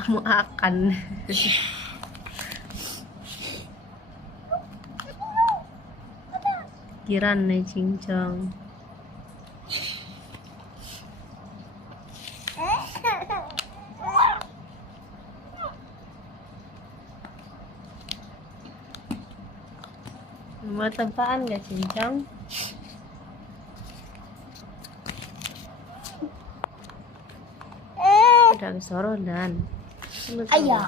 Amo akan. Kiran na chingchong. Matapaan ka chingchong? Udah kesorolan. Ayah.